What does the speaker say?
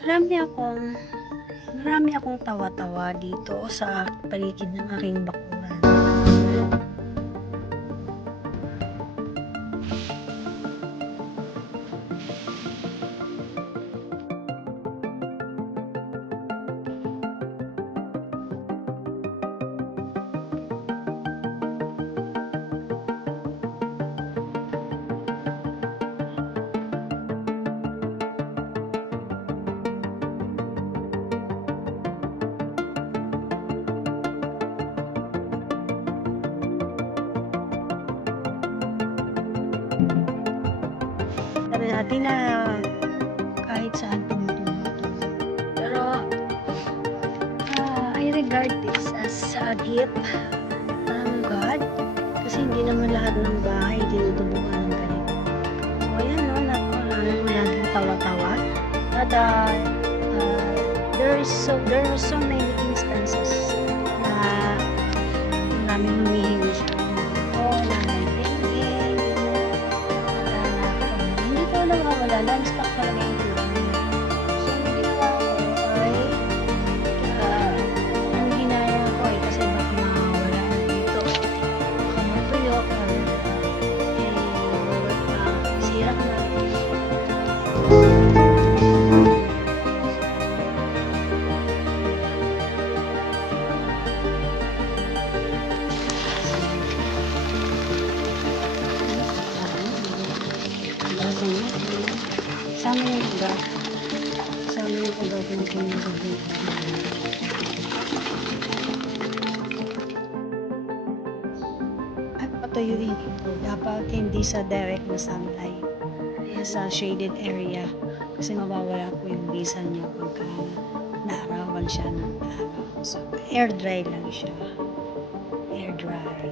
Marami akong marami akong tawa-tawa dito sa paligid ng aking bakuran. Sabi natin na kahit saan tumutulo. Pero I regard this as a gift from God kasi hindi naman lahat ng bahay tinutubukan ng ganito. So ayan no, laging tawa-tawa. But there are so many instances na namin humihingi siya na may tingin, hindi ko nawawala, non-stop talaga yung tulong niya. So, yung ginawa ko ay ang ginaya ko ay kasi baka mawala na dito. Baka matuyok or sira na. Sama yung ugat. Sama yung ugat ng kinagagawin. At patuyuin ito. Dapat hindi sa direct na sunlight. Sa shaded area. Kasi mawawala po yung bisa niya pagka naarawan siya ng araw. So, air dry lang siya. Air dry.